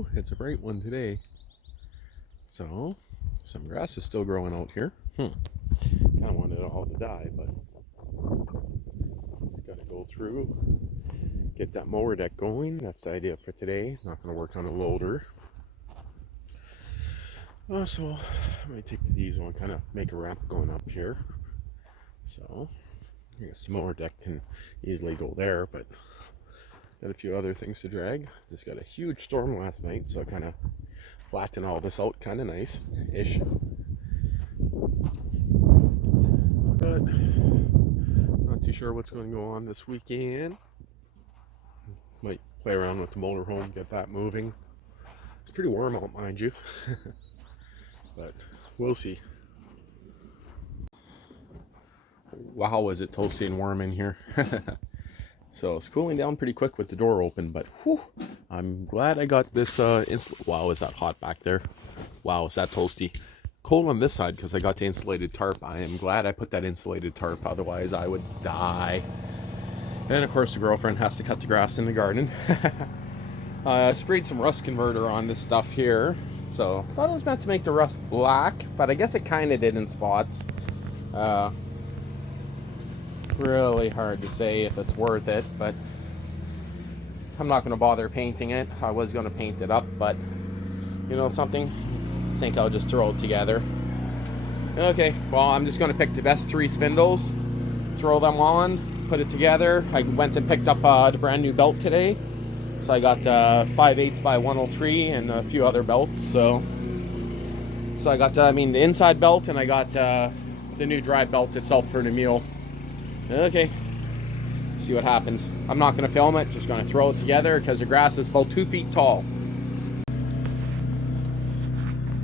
Whew, it's a bright one today. So, some grass is still growing out here. Kind of wanted it all to die, but just got to go through, get that mower deck going. That's the idea for today. Not going to work on a loader. So, I might take the diesel and kind of make a ramp going up here. So, I guess the mower deck can easily go there, but got a few other things to drag. Just got a huge storm last night, so I kind of flattened all this out, kind of nice-ish. But not too sure what's going to go on this weekend. Might play around with the motorhome, get that moving. It's pretty warm out, mind you. But we'll see. Wow, is it toasty and warm in here. So it's cooling down pretty quick with the door open, but whew, I'm glad I got this wow, is that hot back there? Wow, is that toasty? Cold on this side because I got the insulated tarp. I am glad I put that insulated tarp, otherwise I would die. And of course the girlfriend has to cut the grass in the garden. I sprayed some rust converter on this stuff here, so I thought it was meant to make the rust black, but I guess it kind of did in spots. Really hard to say if it's worth it, but I'm not going to bother painting it. I was going to paint it up, but you know something? I think I'll just throw it together. Okay, well, I'm just going to pick the best 3 spindles, throw them on, put it together. I went and picked up the brand new belt today, so I got 5/8 by 103 and a few other belts. So I got the inside belt, and I got the new drive belt itself for the mule. Okay, see what happens. I'm not going to film it, just going to throw it together because the grass is about 2 feet tall.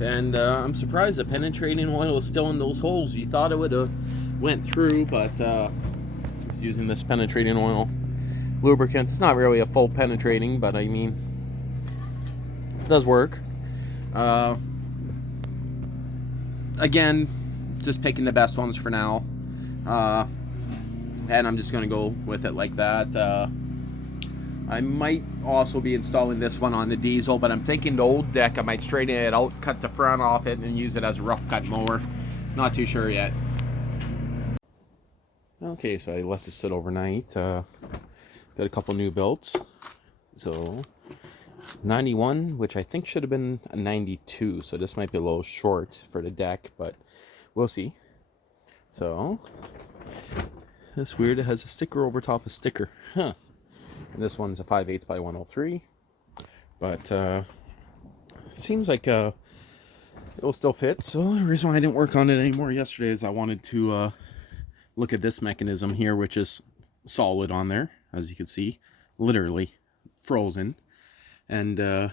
And I'm surprised the penetrating oil is still in those holes. You thought it would have went through, but just using this penetrating oil lubricant. It's not really a full penetrating, but I mean, it does work. Again, just picking the best ones for now. And I'm just going to go with it like that. I might also be installing this one on the diesel, but I'm thinking the old deck, I might straighten it out, cut the front off it, and use it as a rough cut mower. Not too sure yet. Okay, so I let this sit overnight. Got a couple new belts. So 91, which I think should have been a 92, so this might be a little short for the deck, but we'll see. So that's weird, it has a sticker over top of sticker. And this one's a 5/8 by 103. But seems like it will still fit. So the reason why I didn't work on it anymore yesterday is I wanted to look at this mechanism here, which is solid on there, as you can see. Literally frozen. And don't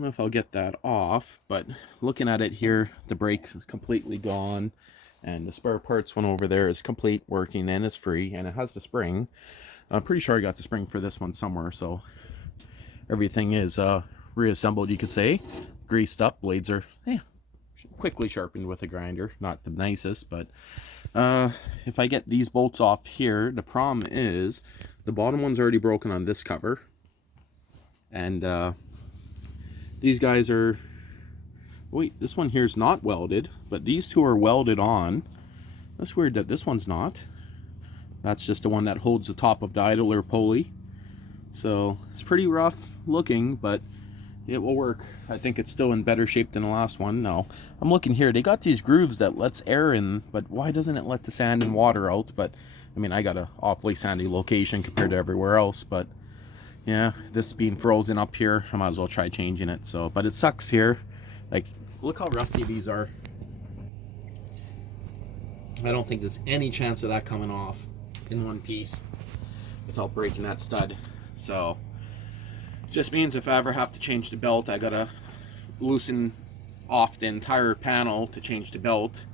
know if I'll get that off, but looking at it here, the brake is completely gone. And the spare parts one over there is complete, working, and it's free, and it has the spring. I'm pretty sure I got the spring for this one somewhere, so everything is reassembled, you could say. Greased up, blades are quickly sharpened with a grinder. Not the nicest, but if I get these bolts off here, the problem is the bottom one's already broken on this cover. And these guys are... Wait, this one here is not welded, but these two are welded on. That's weird that this one's not. That's just the one that holds the top of the idler pulley. So it's pretty rough looking, but it will work. I think it's still in better shape than the last one. No, I'm looking here. They got these grooves that lets air in, but why doesn't it let the sand and water out? But I mean, I got an awfully sandy location compared to everywhere else, but yeah, this being frozen up here, I might as well try changing it. So, but it sucks here. Like, look how rusty these are. I don't think there's any chance of that coming off in one piece without breaking that stud. So, just means if I ever have to change the belt, I gotta loosen off the entire panel to change the belt.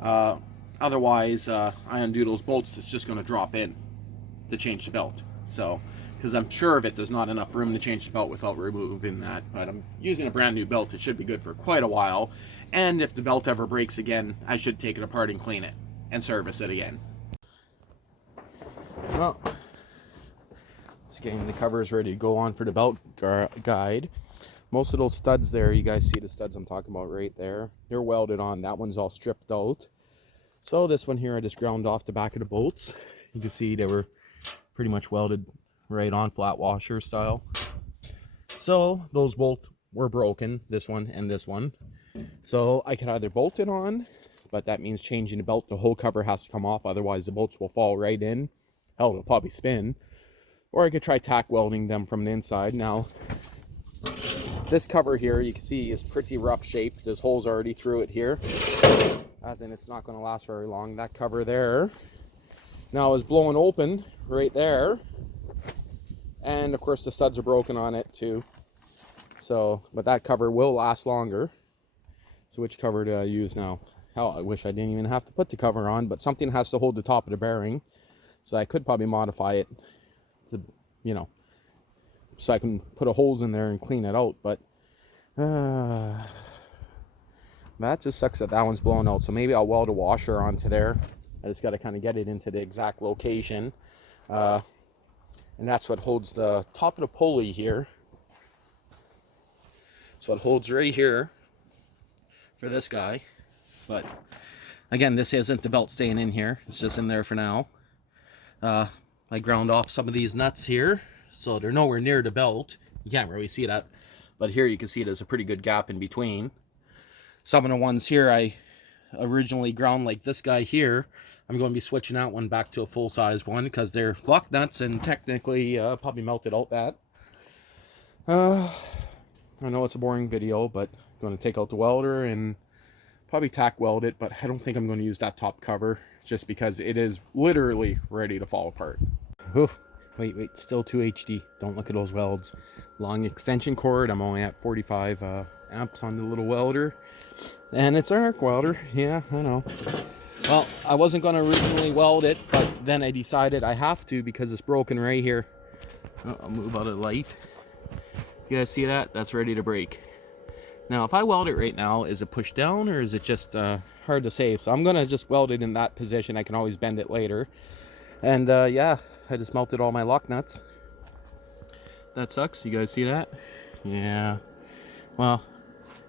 Otherwise, I undo those bolts, it's just gonna drop in to change the belt. So, because I'm sure of it, there's not enough room to change the belt without removing that. But I'm using a brand new belt. It should be good for quite a while. And if the belt ever breaks again, I should take it apart and clean it and service it again. Well, Just getting the covers ready to go on for the belt guide. Most of those studs there, you guys see the studs I'm talking about right there. They're welded on. That one's all stripped out. So this one here, I just ground off the back of the bolts. You can see they were pretty much welded right on, flat washer style. So those both were broken, this one and this one. So I could either bolt it on, but that means changing the belt. The whole cover has to come off, otherwise the bolts will fall right in. Hell, it'll probably spin. Or I could try tack welding them from the inside. Now, this cover here, you can see, is pretty rough shaped. There's holes already through it here, as in it's not going to last very long. That cover there now is blowing open right there, and of course the studs are broken on it too. So, but that cover will last longer. So which cover do I use now? Hell, I wish I didn't even have to put the cover on, but something has to hold the top of the bearing. So I could probably modify it to, you know, so I can put a holes in there and clean it out. But that just sucks that that one's blown out. So maybe I'll weld a washer onto there. I just got to kind of get it into the exact location. And that's what holds the top of the pulley here. So it holds right here for this guy. But again, this isn't the belt staying in here. It's just in there for now. I ground off some of these nuts here, so they're nowhere near the belt. You can't really see that, but here you can see there's a pretty good gap in between. Some of the ones here I originally ground, like this guy here. I'm going to be switching that one back to a full-size one because they're lock nuts and technically probably melted out that. I know it's a boring video, but I'm going to take out the welder and probably tack weld it, but I don't think I'm going to use that top cover just because it is literally ready to fall apart. Oof. Wait, still 2 HD. Don't look at those welds. Long extension cord. I'm only at 45 amps on the little welder. And it's an arc welder. Yeah, I know. Well, I wasn't going to originally weld it, but then I decided I have to because it's broken right here. Oh, I'll move out of the light. You guys see that? That's ready to break. Now, if I weld it right now, is it pushed down or is it just hard to say? So I'm going to just weld it in that position. I can always bend it later. And yeah, I just melted all my lock nuts. That sucks. You guys see that? Yeah. Well,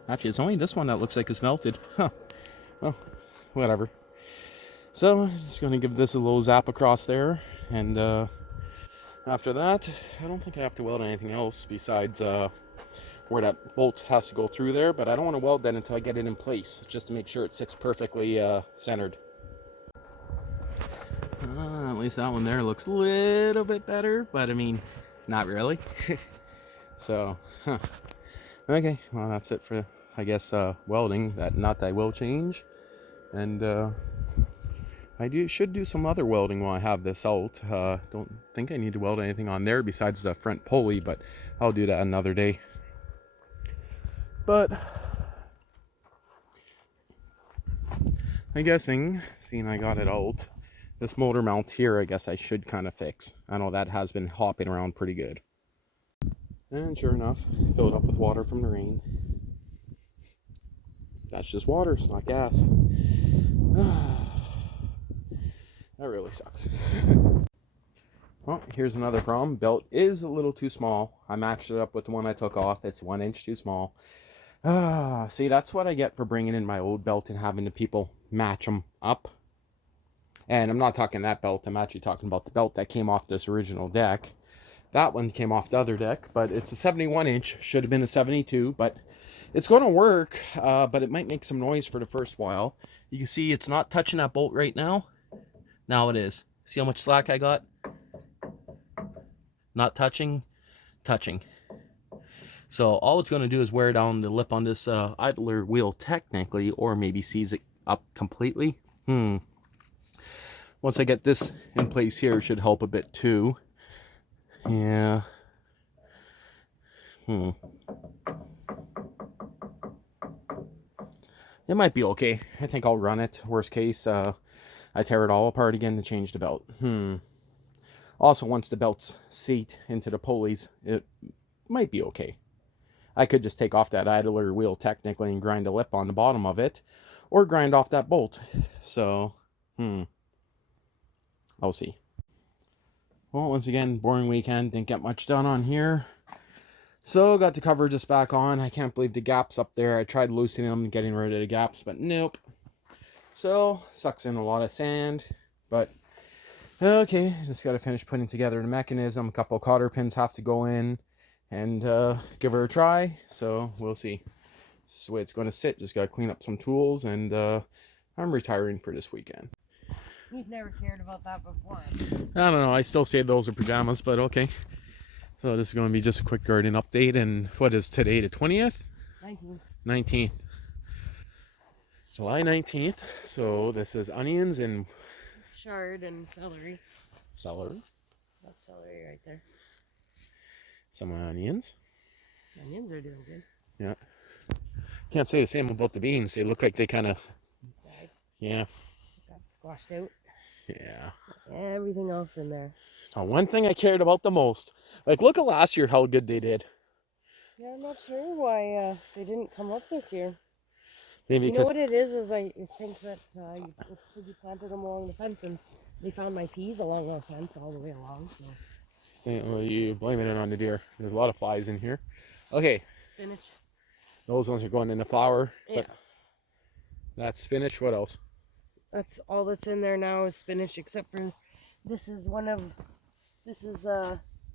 actually, it's only this one that looks like it's melted. Huh. Well, whatever. So I'm just going to give this a little zap across there. And after that, I don't think I have to weld anything else besides where that bolt has to go through there, but I don't want to weld that until I get it in place, just to make sure it sits perfectly centered. At least that one there looks a little bit better, but I mean, not really. So, okay, well that's it for, I guess, welding. That nut I will change, and I should do some other welding while I have this out. Don't think I need to weld anything on there besides the front pulley, but I'll do that another day. But I'm guessing, seeing I got it out, this motor mount here, I guess I should kind of fix. I know that has been hopping around pretty good. And sure enough, filled up with water from the rain. That's just water, it's not gas. That really sucks. Well, here's another problem. Belt is a little too small. I matched it up with the one I took off. It's 1 inch too small. See, that's what I get for bringing in my old belt and having the people match them up. And I'm not talking that belt. I'm actually talking about the belt that came off this original deck. That one came off the other deck, but it's a 71 inch. Should have been a 72, but it's going to work. But it might make some noise for the first while. You can see it's not touching that bolt right now. Now it is. See how much slack I got? Not touching, touching. So all it's going to do is wear down the lip on this idler wheel technically, or maybe seize it up completely. Once I get this in place here, it should help a bit too. Yeah. It might be okay. I think I'll run it. Worst case, I tear it all apart again to change the belt. Also, once the belt's seat into the pulleys, it might be okay. I could just take off that idler wheel technically and grind a lip on the bottom of it, or grind off that bolt. So, I'll see. Well, once again, boring weekend. Didn't get much done on here. So, got the cover just back on. I can't believe the gaps up there. I tried loosening them and getting rid of the gaps, but nope. So, sucks in a lot of sand. But, okay, just got to finish putting together the mechanism. A couple cotter pins have to go in and give her a try. So, we'll see. This is the way it's going to sit. Just got to clean up some tools, and I'm retiring for this weekend. You've never cared about that before. I don't know. I still say those are pajamas, but okay. So this is going to be just a quick garden update. And what is today, the 20th? 19th. 19th. July 19th. So this is onions and... Chard and celery. Celery. That's celery right there. Some onions. Onions are doing good. Yeah. Can't say the same about the beans. They look like they kind of... Died. Yeah. Got squashed out. Yeah. Everything else in there. Now, one thing I cared about the most. Like, look at last year how good they did. Yeah, I'm not sure why they didn't come up this year. Maybe you because... know what it is I think that you planted them along the fence and they found my peas along the fence all the way along. So. Well, you blaming it on the deer. There's a lot of flies in here. Okay. Spinach. Those ones are going in the flour. Yeah. But that's spinach. What else? That's all that's in there now is spinach, except for this is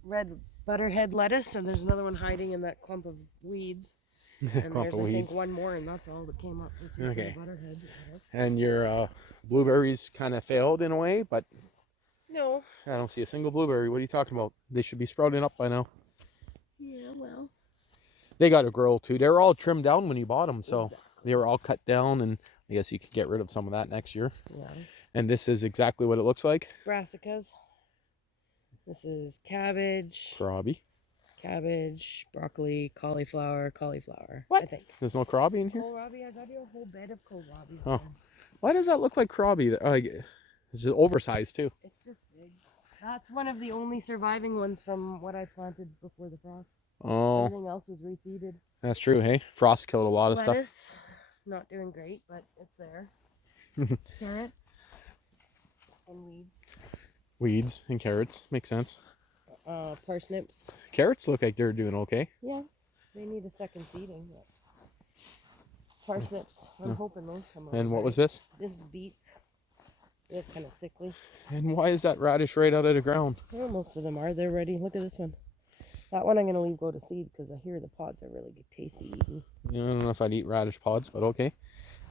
red butterhead lettuce, and there's another one hiding in that clump of weeds. And there's, I think, one more, and that's all that came up this week. Okay. Butterhead lettuce. And your blueberries kind of failed in a way, but No. I don't see a single blueberry. What are you talking about? They should be sprouting up by now. Yeah, well. They got to grow too. They were all trimmed down when you bought them, so exactly. They were all cut down, and I guess you could get rid of some of that next year. Yeah. And this is exactly what it looks like. Brassicas. This is cabbage. Kohlrabi. Cabbage, broccoli, cauliflower. What? I think. There's no kohlrabi in here? Kohlrabi, I got you a whole bed of kohlrabi. Oh. Why does that look like kohlrabi? It's just oversized too. It's just big. That's one of the only surviving ones from what I planted before the frost. Oh. Everything else was reseeded. That's true, hey? Frost killed a lot of Lettuce, stuff. not doing great, but it's there. Carrots and weeds. Weeds and carrots. Makes sense. Parsnips. Carrots look like they're doing okay. Yeah, they need a second seeding. But parsnips, I'm hoping those come out. And what was this? This is beets. They're kind of sickly. And why is that radish right out of the ground? Well, most of them are. They're ready. Look at this one. That one I'm going to leave go to seed because I hear the pods are really tasty eating. I don't know if I'd eat radish pods, but okay.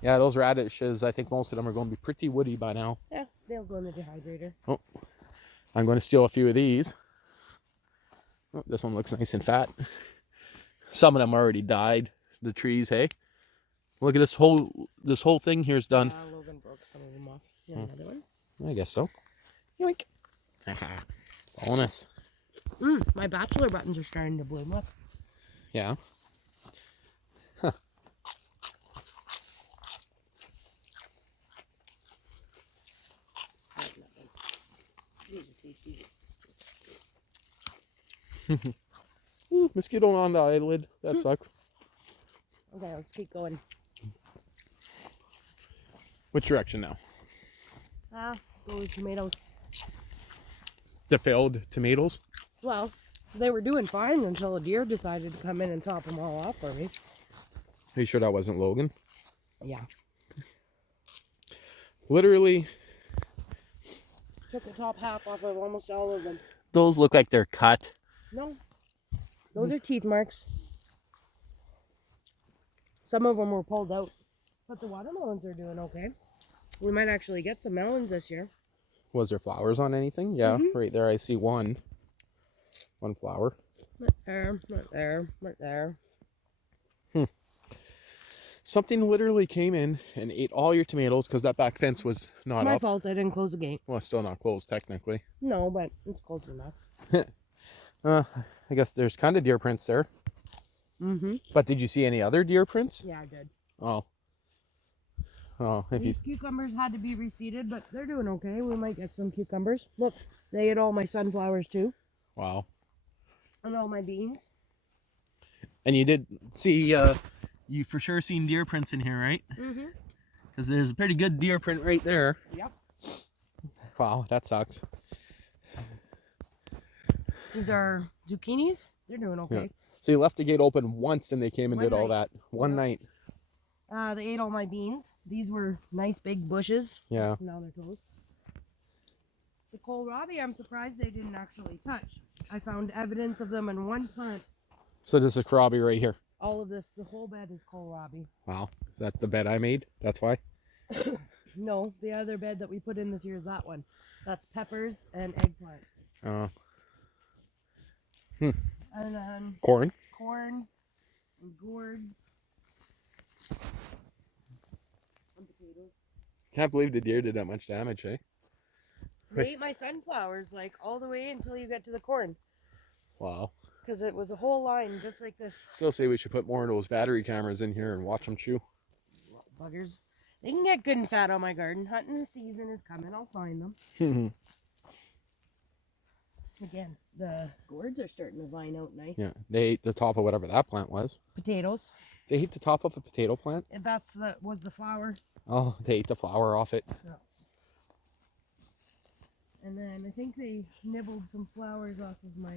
Yeah, those radishes, I think most of them are going to be pretty woody by now. Yeah, they'll go in the dehydrator. Oh, I'm going to steal a few of these. Oh, this one looks nice and fat. Some of them already died. The trees, hey? Look at this whole thing here's done. Logan broke some of them off. You want another one? I guess so. Yoink. Bonus. My bachelor buttons are starting to bloom. Look. Yeah. Huh. Ooh, mosquito on the eyelid. That sucks. Okay, let's keep going. Which direction now? Go with tomatoes. The failed tomatoes? Well, they were doing fine until a deer decided to come in and chop them all off for me. Are you sure that wasn't Logan? Yeah. Literally. Took the top half off of almost all of them. Those look like they're cut. No. Those are teeth marks. Some of them were pulled out. But the watermelons are doing okay. We might actually get some melons this year. Was there flowers on anything? Yeah, right there I see one. One flower. Right there, right there, right there. Something literally came in and ate all your tomatoes because that back fence was not It's my up. fault I didn't close the gate. Well, it's still not closed technically. No, but it's close enough. I guess there's kind of deer prints there. But did you see any other deer prints? Yeah, I did. Oh. Oh, if These cucumbers had to be reseeded, but they're doing okay. We might get some cucumbers. Look, they ate all my sunflowers too. Wow. And all my beans. And you did see, you for sure seen deer prints in here, right? Because there's a pretty good deer print right there. Yep. Wow, that sucks. These are zucchinis. They're doing okay. So you left the gate open once and they came and One did all night. that. One night. They ate all my beans. These were nice big bushes. Yeah. Now they're toast. The kohlrabi, I'm surprised they didn't actually touch. I found evidence of them in one plant. So this is kohlrabi right here. All of this, the whole bed is kohlrabi. Wow. Is that the bed I made? That's why? No, the other bed that we put in this year is that one. That's peppers and eggplant. Oh. And then Corn. corn and gourds. And potatoes. Can't believe the deer did that much damage, eh? They ate my sunflowers like all the way until you get to the corn. Wow. Because it was a whole line just like this. Still say we should put more of those battery cameras in here and watch them chew. Buggers. They can get good and fat on my garden. Hunting season is coming. I'll find them. Again, the gourds are starting to vine out nice. Yeah, they ate the top of whatever that plant was. Potatoes. They ate the top of a potato plant? And was the flower. Oh, they ate the flower off it. Yeah. And then I think they nibbled some flowers off of my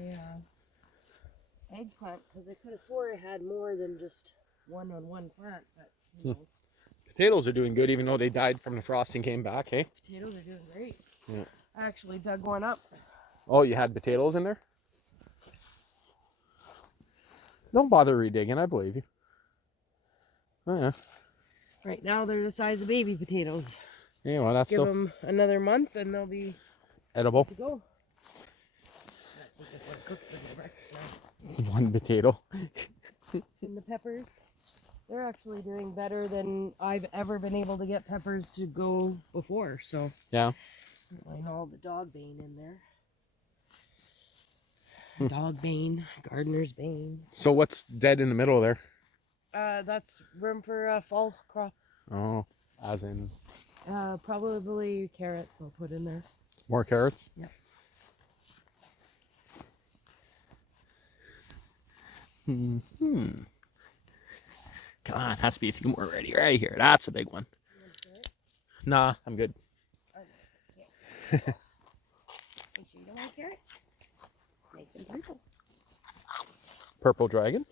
eggplant because I could have swore I had more than just one on one plant. But who knows? Potatoes are doing good even though they died from the frost and came back, hey? Potatoes are doing great. Yeah. I actually dug one up. Oh, you had potatoes in there? Don't bother redigging, I believe you. Oh, yeah. Right now they're the size of baby potatoes. Yeah, well, that's Give still them another month and they'll be edible. to go. I think this one cooked for my breakfast now. One potato. And the peppers, they're actually doing better than I've ever been able to get peppers to go before. So Yeah. I know all the dog bane in there. Dog bane, gardener's bane. So what's dead in the middle there? That's room for a fall crop. Oh, as in Probably carrots I'll put in there. more carrots? Yep. Come on, has to be a few more ready right here. That's a big one. You want a carrot? Nah, I'm good. Yeah. Make sure you don't want a carrot. It's nice and purple. Purple dragon?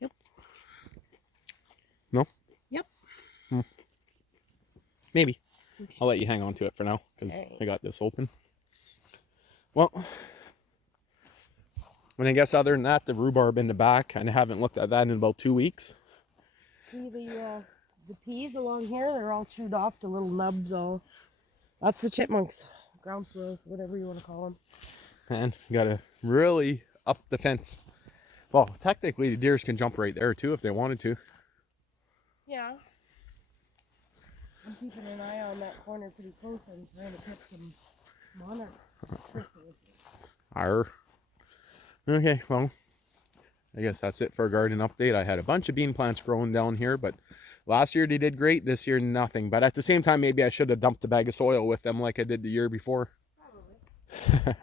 Yep. No? Yep. Maybe. Okay. I'll let you hang on to it for now because Okay. I got this open. Well, I guess other than that, the rhubarb in the back, I haven't looked at that in about 2 weeks. See the peas along here, they're all chewed off to little nubs. That's the chipmunks, ground squirrels, whatever you want to call them. And you gotta really up the fence. Well, technically the deers can jump right there too if they wanted to. Yeah. I'm keeping an eye on that corner pretty close. I'm trying to pick some monarch crystals. Arr. Okay, well, I guess that's it for a garden update. I had a bunch of bean plants growing down here, but last year they did great. This year, nothing. But at the same time, maybe I should have dumped a bag of soil with them like I did the year before. Probably.